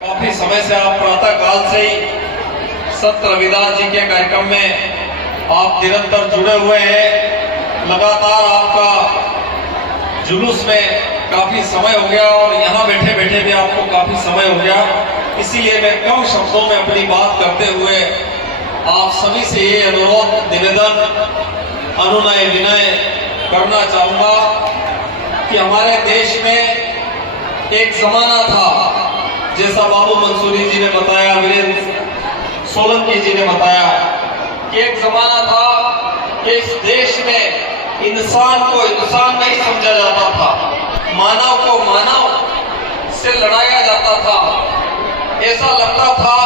काफी समय से आप प्रातः काल से ही संत रविदास जी के कार्यक्रम में आप निरंतर जुड़े हुए हैं। लगातार आपका जुलूस में काफी समय हो गया और यहाँ बैठे बैठे भी आपको काफी समय हो गया। इसीलिए मैं कम शब्दों में अपनी बात करते हुए आप सभी से ये अनुरोध निवेदन अनुनय विनय करना चाहूंगा कि हमारे देश में एक जमाना था, जैसा बाबू मंसूरी जी ने बताया, वीरेंद्र सोलंकी जी ने बताया कि एक जमाना था कि इस देश में इंसान को इंसान नहीं समझा जाता था, मानव को मानव से लड़ाया जाता था। ऐसा लगता था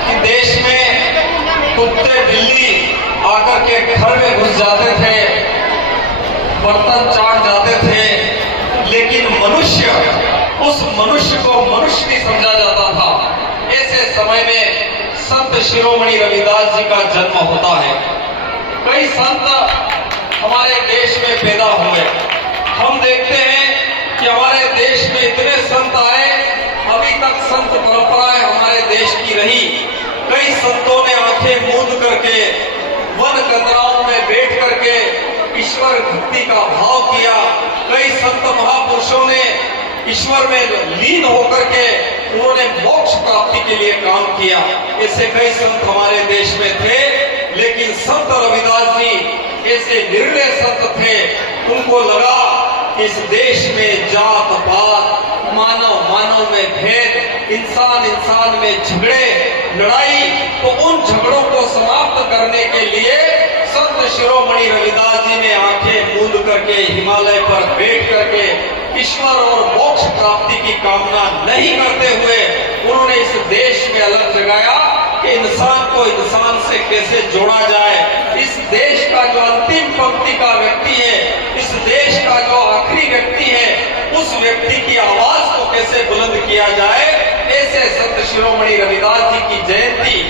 कि देश में कुत्ते बिल्ली आकर के घर में घुस जाते थे, बर्तन चाट जाते थे, लेकिन उस मनुष्य को मनुष्य नहीं समझा जाता था। ऐसे समय में संत शिरोमणि रविदास जी का जन्म होता है। कई संत हमारे देश में पैदा हुए। हम देखते हैं कि हमारे देश में इतने संत आए, अभी तक संत परंपराएं हमारे देश की रही। कई संतों ने आंखें मूंद करके वन कतराओं में बैठ करके ईश्वर भक्ति का भाव किया। कई संत महापुरुषों ने ईश्वर में लीन होकर के उन्होंने मोक्ष प्राप्ति के लिए काम किया। ऐसे कई संत हमारे देश में थे, लेकिन संत रविदास जी ऐसे निर्णय संत थे। उनको लगा कि इस देश में जात पात, मानव मानव में भेद, इंसान इंसान में झगड़े लड़ाई, तो उन झगड़ों को समाप्त करने के लिए संत शिरोमणि रविदास जी ने आंखें मूंद करके हिमालय पर बैठ करके ईश्वर और मोक्ष प्राप्ति की कामना नहीं करते हुए उन्होंने इस देश में अलग जगाया कि इंसान को इंसान से कैसे जोड़ा जाए। इस देश का जो अंतिम पंक्ति का व्यक्ति है, इस देश का जो आखिरी व्यक्ति है, उस व्यक्ति की आवाज को कैसे बुलंद किया जाए। ऐसे संत शिरोमणि रविदास जी की जयंती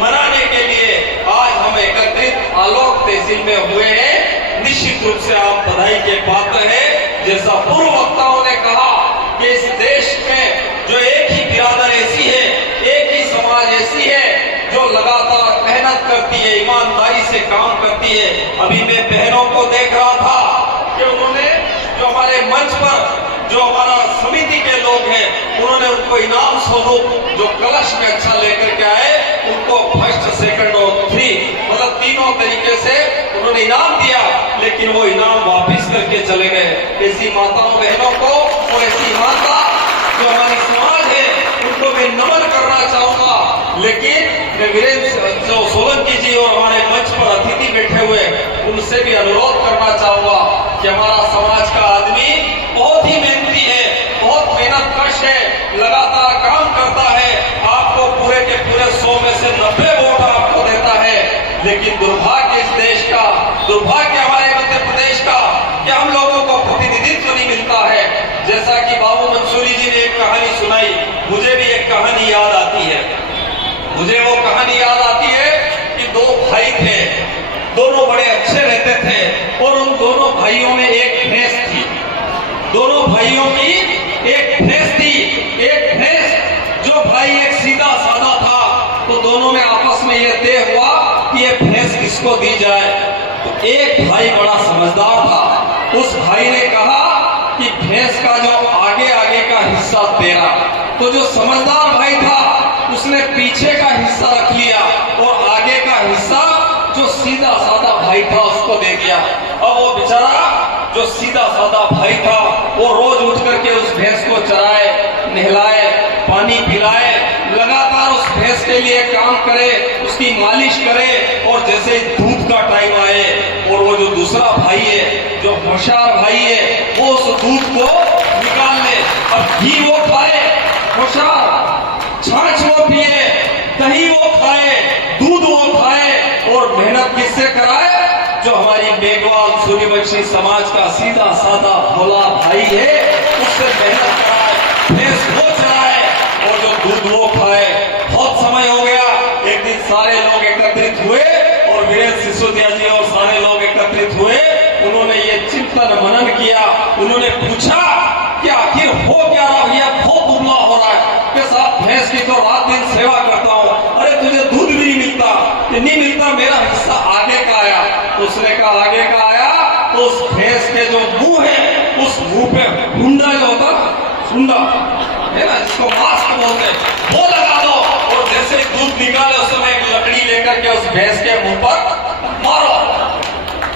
मनाने के लिए आज हम एकत्रित आलोक तहसील में हुए हैं। निश्चित रूप से आप बधाई के पात्र हैं। जैसा पूर्व वक्ताओं ने कहा कि इस देश में जो एक ही बिरादर ऐसी है, एक ही समाज ऐसी है जो लगातार मेहनत करती है, ईमानदारी से काम करती है। अभी मैं बहनों को देख रहा था कि उन्होंने जो हमारे मंच पर जो हमारा समिति के लोग हैं, उन्होंने उनको इनाम स्वरूप जो कलश में अच्छा लेकर के आए, उनको फर्स्ट सेकंड और 3 मतलब तीनों तरीके से उन्होंने इनाम दिया, लेकिन वो इनाम वापस करके चले गए। ऐसी माताओं बहनों को और ऐसी माता जो हमारी समाज है, उनको मैं नमन करना चाहूंगा। लेकिन मैं वीरेंद्र सोलंकी जी और हमारे मंच पर अतिथि बैठे हुए उनसे भी अनुरोध करना चाहूंगा कि हमारा समाज का आदमी बहुत ही मेहनती है, बहुत मेहनत कश है, लगातार काम करता है, आपको पूरे के पूरे 100 में से 90 वोट आपको देता है। लेकिन दुर्भाग्य इस देश का, दुर्भाग्य हमारे मध्य प्रदेश का कि हम लोगों को प्रतिनिधित्व नहीं मिलता है। जैसा कि बाबू मंसूरी जी ने एक कहानी सुनाई, मुझे भी एक कहानी याद आती है। मुझे वो कहानी याद आती है कि 2 भाई थे, दोनों बड़े अच्छे रहते थे और उन दोनों भाइयों में एक भैंस थी। दोनों भाइयों की एक भैंस थी। एक भैंस जो भाई एक सीधा साधा था, तो दोनों में आपस में यह तय हुआ कि ये भैंस किसको दी जाए। तो एक भाई बड़ा समझदार था, उस भाई ने कहा कि भैंस का जो आगे आगे का हिस्सा तेरा। तो जो समझदार भाई था उसने पीछे का हिस्सा रख लिया और आगे का हिस्सा जो सीधा साधा भाई था उसको दे दिया। अब वो बेचारा जो सीधा साधा भाई था वो रोज उठ करके उस भैंस को चराए, नहलाए, पानी पिलाए, लगातार उस भैंस के लिए काम करे, उसकी मालिश करे। और जैसे दूध का टाइम आए और वो जो दूसरा भाई है, जो होशियार भाई है, वो उस दूध को निकाल ले। अब घी वो खाए होशियार, छाछ वो पिए, दही वो खाए, दूध वो खाए, और मेहनत किससे कराए? जो हमारी मेघवाल सूर्यवंशी समाज का सीधा साधा भोला भाई है, उससे मेहनत कराए, भैंस वो चराए और जो दूध वो खाए। बहुत समय हो गया, एक दिन सारे लोग एकत्रित हुए और वीरेंद्र सिसोदिया जी और सारे लोग एकत्रित हुए। उन्होंने ये चिंतन मनन किया, उन्होंने पूछा कि आखिर हो क्या रहा, भैया बहुत दुबला हो रहा है कि साहब भैंस की तो रात दिन सेवा करता हूँ, अरे तुझे दूध भी नहीं मिलता, नहीं मिलता, मेरा हिस्सा आगे का आया। उसने कहा आगे का आया तो उस भैंस के जो मुंह है उस मुंह पे हुंडा जो होता हुंडा है ना, जिसको मास्क बोलते हैं, वो लगा दो और जैसे ही दूध निकाले उस समय एक लकड़ी लेकर के उस भैंस के मुंह पर मारो।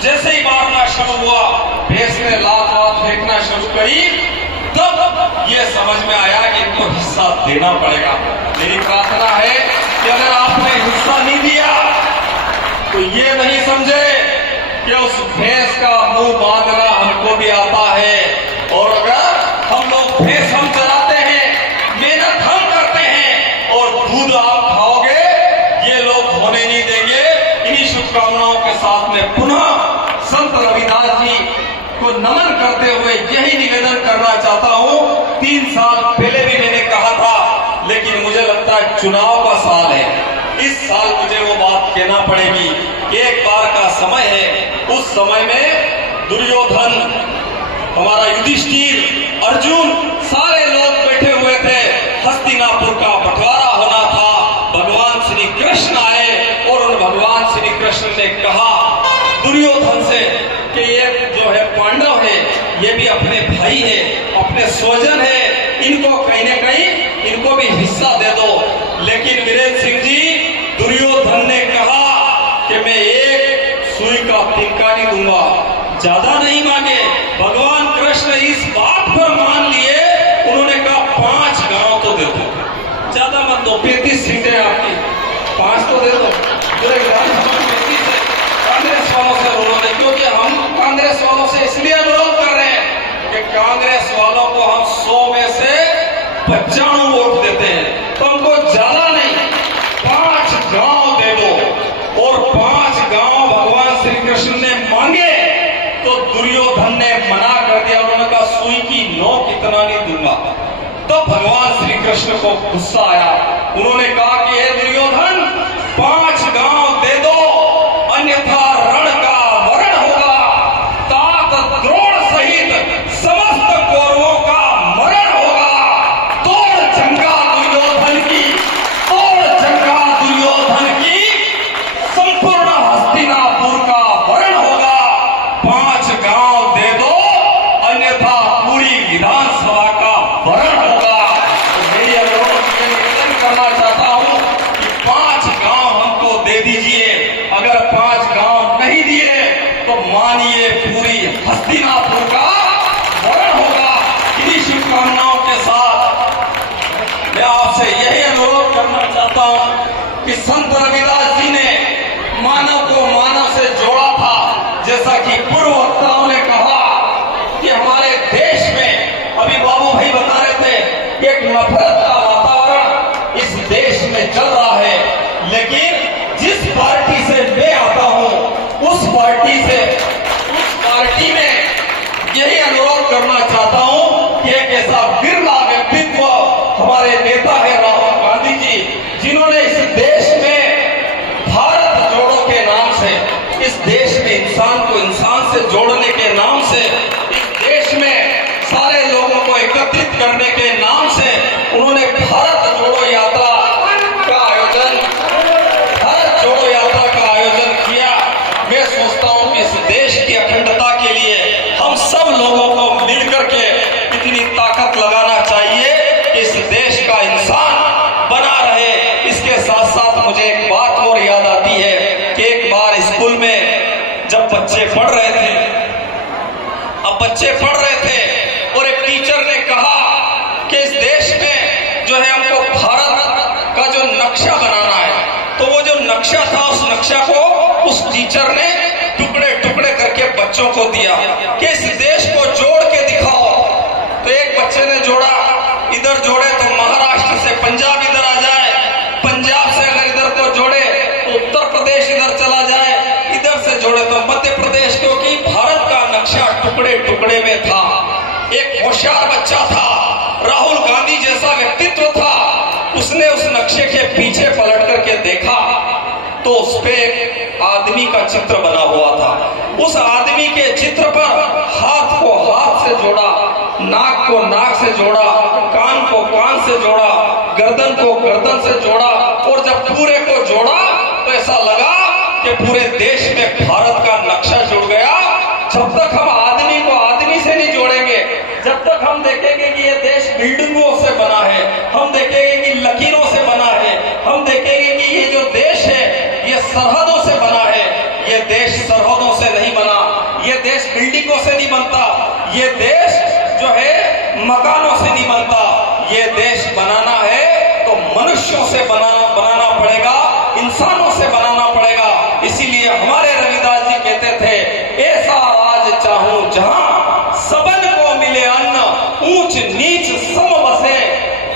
जैसे ही मारना शुरू हुआ, भैंस ने लात वात फेंकना शुरू करी, तब ये समझ में आया कि इनको हिस्सा देना पड़ेगा। मेरी प्रार्थना है कि अगर आपने हिस्सा नहीं दिया तो ये नहीं समझे कि उस भैंस का मुंह बांधना हमको भी आता है, और अगर हम लोग भैंस हम चलाते हैं, मेहनत हम करते हैं और दूध आप खाओगे, ये लोग होने नहीं देंगे। इन्हीं शुभकामनाओं के साथ में पुनः संत रविदास जी को नमन करते हुए यही निवेदन करना चाहता हूं। 3 साल पहले भी मैंने कहा था, लेकिन मुझे लगता है चुनाव का साल है, इस साल मुझे वो बात कहना पड़ेगी। एक बार का समय है, उस समय में दुर्योधन, हमारा युधिष्ठिर, अर्जुन, सारे लोग बैठे हुए थे, हस्तिनापुर का बंटवारा होना था। भगवान श्री कृष्ण आए और उन भगवान श्री कृष्ण ने कहा दुर्योधन से कि ये जो है पांडव है, ये भी अपने भाई है, अपने स्वजन है, इनको कहीं न कहीं इनको भी हिस्सा दे दो। लेकिन वीरेंद्र सिंह जी, दुर्योधन ने कहा कि मैं एक सुई का तिनका नहीं दूंगा, ज्यादा नहीं मांगे। भगवान कृष्ण इस बात पर मान लिए, उन्होंने कहा 5 गांव तो दे दो, ज्यादा मत दो, 35 सीटें आपकी, 5 तो दे दो। कांग्रेस वालों से अनुरोध है, क्योंकि हम कांग्रेस वालों से इसलिए अनुरोध कर रहे हैं कि कांग्रेस वालों को हम 100 में से 95 वोट देते हैं, तो हमको ज्यादा नहीं, 5 गांव दे दो। और 5 गांव भगवान श्री कृष्ण ने मांगे तो दुर्योधन ने मना कर दिया, उन्होंने कहा सुई की नोक इतना नहीं दूंगा। तो भगवान श्री कृष्ण को गुस्सा आया, उन्होंने कहा कि हे दुर्योधन, 5 गांव दे दो, अन्यथा रण का वरण होगा, तात द्रोण सहित समस्त कौरवों का मरण होगा। तोड़ जंगा दुर्योधन की, तोड़ जंगा दुर्योधन की, संपूर्ण हस्तिनापुर का वरण होगा। 5 गांव दे दो, अन्यथा पूरी विधानसभा का वरण होगा। तो मेरी अनुरोध निवेदन करना चाहता हूं कि 5 गांव हमको दे दीजिए। अगर 5 गांव नहीं दिए तो मानिए पूरी हस्तिनापुर का वरण होगा। इन्हीं शुभकामनाओं के साथ मैं आपसे यही अनुरोध करना चाहता हूं कि संत रविदास जी ने मानव को मानव से जोड़ा था। जैसा कि पूर्व वक्ताओं ने कहा कि हमारे देश में, अभी बाबू भाई बता रहे थे, एक नफरत का वातावरण इस देश में चल रहा है। लेकिन जिस पार्टी से मैं आता हूं, उस पार्टी में यही अनुरोध करना चाहता हूं कि एक ऐसा बिरला व्यक्तित्व हमारे नेता है राहुल गांधी जी, जिन्होंने इस देश में भारत जोड़ो के नाम से, इस देश में इंसान को इंसान से जोड़ने के नाम से, इस देश में सारे लोगों को एकत्रित करने के नाम से उन्होंने भारत जोड़ो यात्रा का आयोजन, भारत जोड़ो यात्रा का आयोजन किया। मैं सोचता हूं कि इस देश की अखंडता के लिए हम सब लोगों को मिलकर के इतनी ताकत लगाना चाहिए कि इस देश का इंसान बना रहे। इसके साथ साथ मुझे एक बात और याद आती है कि एक बार स्कूल में जब बच्चे पढ़ रहे थे, अब बच्चे पढ़ रहे थे और एक टीचर ने कहा कि इस देश में जो है हमको भारत का जो नक्शा बनाना है, तो वो जो नक्शा था उस नक्शा को उस टीचर ने टुकड़े टुकड़े करके बच्चों को दिया कि इस देश को जोड़ के दिखाओ। तो एक बच्चे ने जोड़ा, इधर जोड़े तो महाराष्ट्र से पंजाब इधर आ जाए, पंजाब से अगर इधर को जोड़े तो उत्तर प्रदेश इधर चला जाए, इधर से जोड़े तो मध्य प्रदेश, क्योंकि भारत का नक्शा टुकड़े टुकड़े में था। एक होशियार बच्चा था, राहुल गांधी जैसा व्यक्तित्व था, उसने उस नक्शे के पीछे पलट करके देखा तो उस पे एक आदमी का चित्र बना हुआ था। उस आदमी के चित्र पर हाथ को हाथ से जोड़ा, नाक को नाक से जोड़ा, कान को कान से जोड़ा, गर्दन को गर्दन से जोड़ा, और जब पूरे को जोड़ा तो ऐसा लगा कि पूरे देश में भारत का नक्शा जुड़ गया। जब तक हम आदमी को आदमी से नहीं जोड़ेंगे, जब तक हम देखेंगे कि ये देश बिल्डिंगों से बना है, हम देखेंगे कि लकीरों से बना है, हम देखेंगे कि ये जो देश है ये सरहदों से बना है, ये देश सरहदों से नहीं बना, ये देश बिल्डिंगों से नहीं बनता, ये देश जो है मकानों से नहीं बनता, ये देश बनाना है तो मनुष्यों से बनाना पड़ेगा, इंसानों से बनाना पड़ेगा। इसीलिए हमारे रविदास जी कहते थे, ऐसा राज चाहूं जहां सबन को मिले अन्न, ऊंच नीच सम बसे,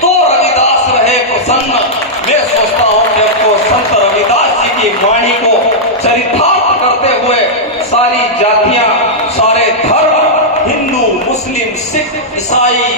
तो रविदास रहे प्रसन्न। मैं सोचता हूं कि आपको संत रविदास जी की वाणी को चरितार्थ करते हुए सारी जातियां, सारे धर्म, हिंदू, मुस्लिम, सिख, ईसाई,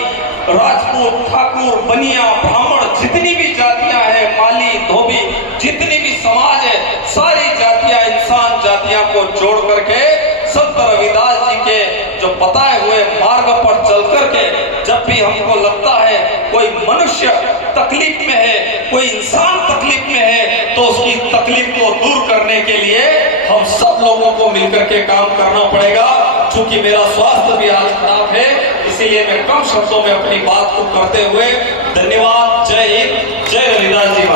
राजपूत, ठाकुर, बनिया, ब्राह्मण, जितनी भी जातियां हैं, माली, धोबी, जितनी भी समाज है, सारी जातियां, इंसान जातियां को जोड़ करके संत रविदास जी के जो बताए हुए मार्ग पर चल करके, जब भी हमको लगता है कोई मनुष्य तकलीफ में है, कोई इंसान तकलीफ में है, तो उसकी तकलीफ को दूर करने के लिए हम सब लोगों को मिलकर के काम करना पड़ेगा। चूंकि मेरा स्वास्थ्य भी आज खराब है, इसीलिए मैं कम शब्दों में अपनी बात को करते हुए धन्यवाद। जय हिंद, जय रविदास जी।